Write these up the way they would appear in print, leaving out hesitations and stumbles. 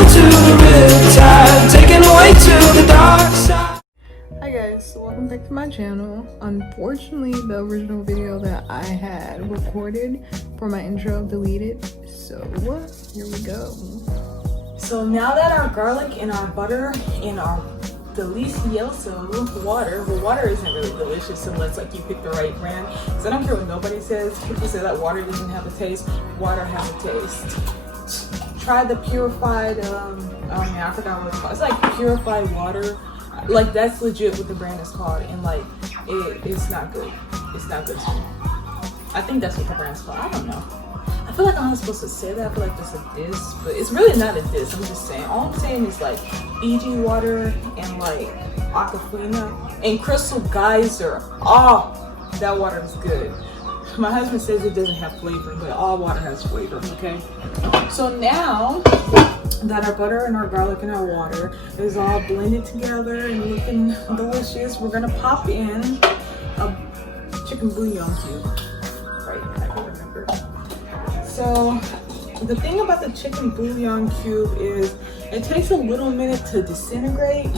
down to the riptide, taken away to the dark side. Hi guys, so welcome back to my channel. Unfortunately, the original video that I had recorded for my intro deleted, so here we go. So now that our garlic and our butter and our delicioso water, well, water isn't really delicious unless like you pick the right brand, because I don't care what nobody says. People say that water doesn't have a taste. Water has a taste. Try the purified I forgot what it's called. It's like purified water. Like that's legit what the brand is called, and like it's not good. It's not good to me. I think that's what the brand's called. I don't know. I feel like I'm not supposed to say that. I feel like that's a diss, but it's really not a diss. I'm just saying. All I'm saying is like EG water and like Aquafina and Crystal Geyser. Oh, that water is good. My husband says it doesn't have flavor, but all water has flavor. Okay. So now that our butter and our garlic and our water is all blended together and looking delicious, we're gonna pop in a chicken bouillon cube. Right, I can remember. So the thing about the chicken bouillon cube is it takes a little minute to disintegrate,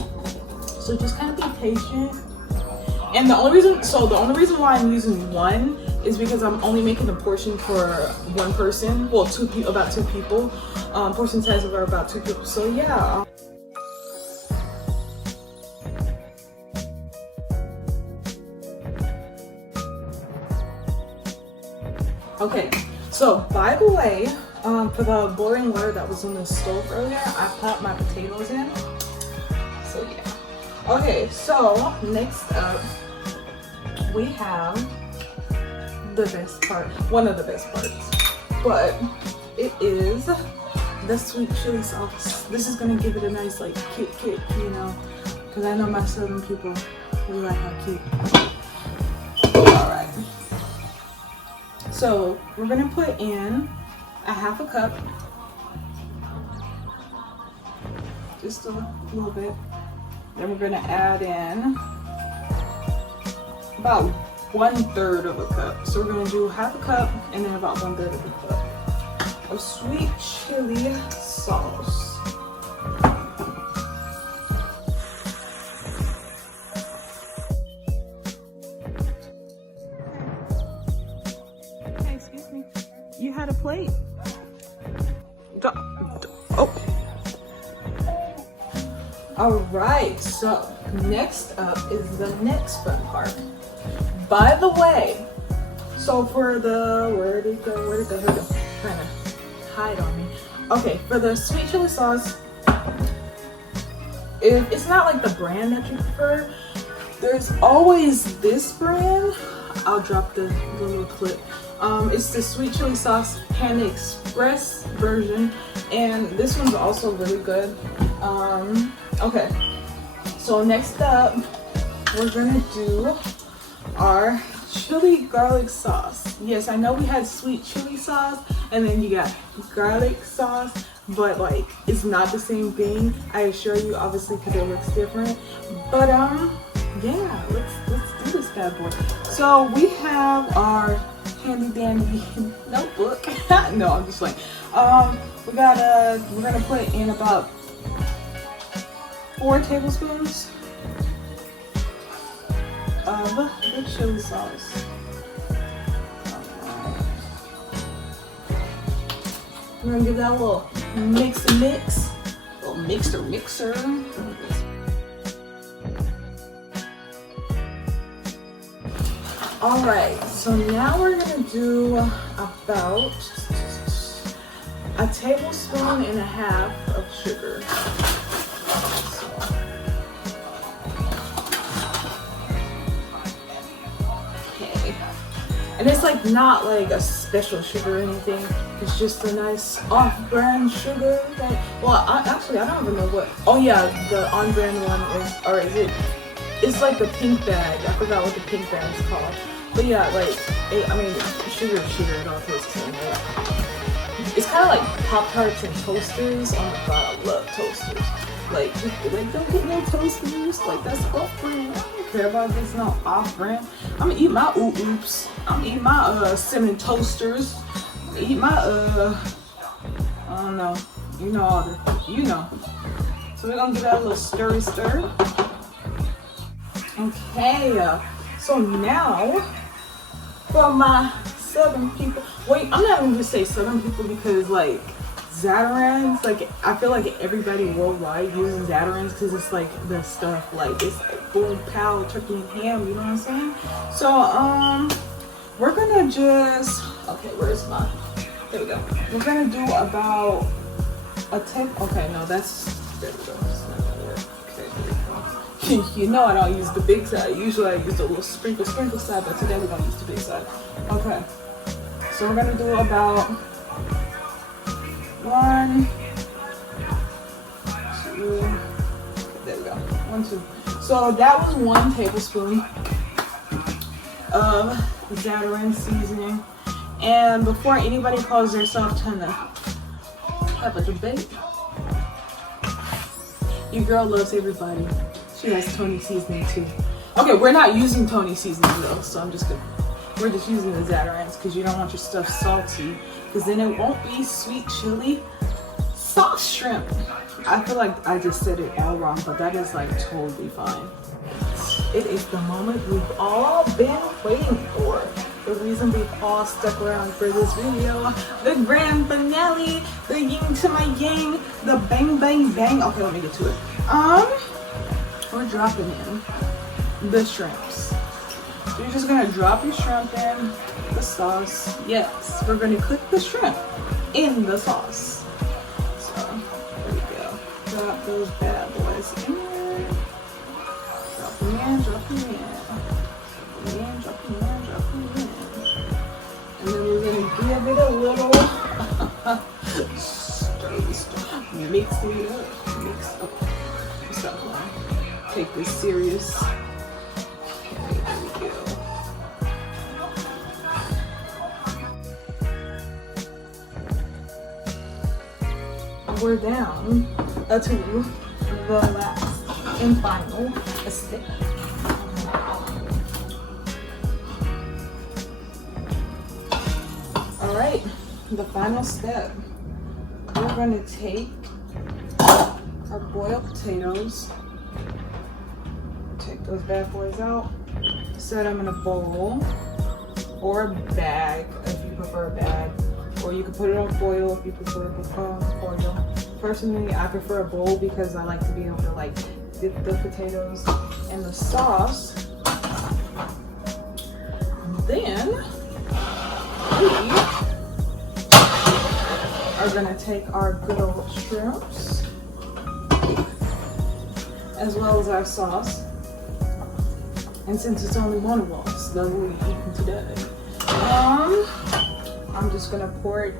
so just kind of be patient. And the only reason why I'm using one is because I'm only making a portion for one person. Well, about two people. Portion size of about 2 people. So yeah. Okay. So by the way, for the boiling water that was on the stove earlier, I popped my potatoes in. So yeah. Okay. So next up, we have the best part, one of the best parts, but it is the sweet chili sauce. This is gonna give it a nice like kick, you know, because I know my southern people really like my kick. All right, so we're gonna put in a half a cup, just a little bit. Then we're gonna add in about 1/3 of a cup. So we're gonna do half a cup and then about 1/3 of a cup of sweet chili sauce. Hey, excuse me. You had a plate. Oh. All right, so next up is the next fun part. By the way, so for the, where'd it go? Trying to hide on me. Okay, for the sweet chili sauce, it's not like the brand that you prefer. There's always this brand. I'll drop the little clip. It's the sweet chili sauce Panda Express version, and this one's also really good. Okay, so next up, we're gonna do our chili garlic sauce. Yes, I know we had sweet chili sauce and then you got garlic sauce, but like it's not the same thing. I assure you, obviously, because it looks different. But yeah, let's do this bad boy. So we have our handy dandy notebook. No, I'm just like we're gonna put in about 4 tablespoons of the chili sauce. We're gonna give that a little mix, a little mixer. All right, so now we're gonna do about a tablespoon and a half of sugar. And it's like not like a special sugar or anything. It's just a nice off-brand sugar. Actually, I don't even know what. Oh yeah, the on-brand one is, or is it? It's like the pink bag. I forgot what the pink bag is called. But yeah, like sugar. It all tastes the same. It's kind of like Pop-Tarts and toasters. Oh my god, I love toasters. Like don't get no toasters. Like that's off-brand. Care about this no off-brand. I'm gonna eat my oops. I'm gonna eat my cinnamon toasters. I'm gonna eat my I don't know, You know all the, you know. So we're gonna give that a little stir. Okay, so now for my southern people, wait, I'm not even gonna say southern people because like zatarains, like I feel like everybody worldwide uses zatarains because it's like the stuff, like it's like boom, pow, turkey and ham, you know what I'm saying? So we're gonna just, okay, where's my, there we go. We're gonna do about a tip. Okay, no, that's, there we go. It's not gonna work. Okay, there we go. You know I don't use the big side. Usually I use a little sprinkle side, but today we're gonna use the big side. Okay, so we're gonna do about 1, 2, there we go, 1, 2. So that was 1 tablespoon of zatarain seasoning. And before anybody calls themselves trying to have a debate, your girl loves everybody. She has Tony seasoning too. Okay, we're not using Tony seasoning though, so we're just using the zatarains because you don't want your stuff salty, because then it won't be sweet chili sauce shrimp. I feel like I just said it all wrong, but that is like totally fine. It is the moment we've all been waiting for. The reason we've all stuck around for this video. The grand finale, the yin to my yang, the bang bang bang. Okay, let me get to it. We're dropping in the shrimps. So you're just gonna drop your shrimp in the sauce. Yes, we're gonna cook the shrimp in the sauce. So there we go. Drop those bad boys in. Drop them in, drop them in. Drop them in, drop them in, drop them in. And then we're gonna give it a little stir. Mix it up. Mix up. Stop lying. Take this serious. Okay, there we go. We're down to the last and final step. All right, the final step. We're going to take our boiled potatoes, take those bad boys out, set them in a bowl or a bag if you prefer a bag, or you can put it on foil if you prefer foil. Personally, I prefer a bowl because I like to be able to like dip the potatoes in the sauce. Then we are gonna take our good old shrimps as well as our sauce. And since it's only one of us that we'll be eating today, I'm just gonna pour it.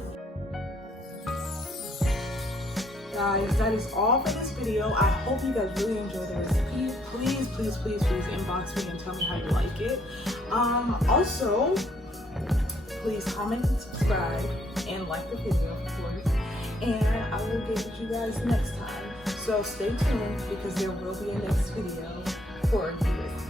Guys, that is all for this video. I hope you guys really enjoyed the recipe. Please, please, please, please inbox me and tell me how you like it. Also, please comment and subscribe and like the video, of course. And I will get with you guys next time. So stay tuned because there will be a next video for this.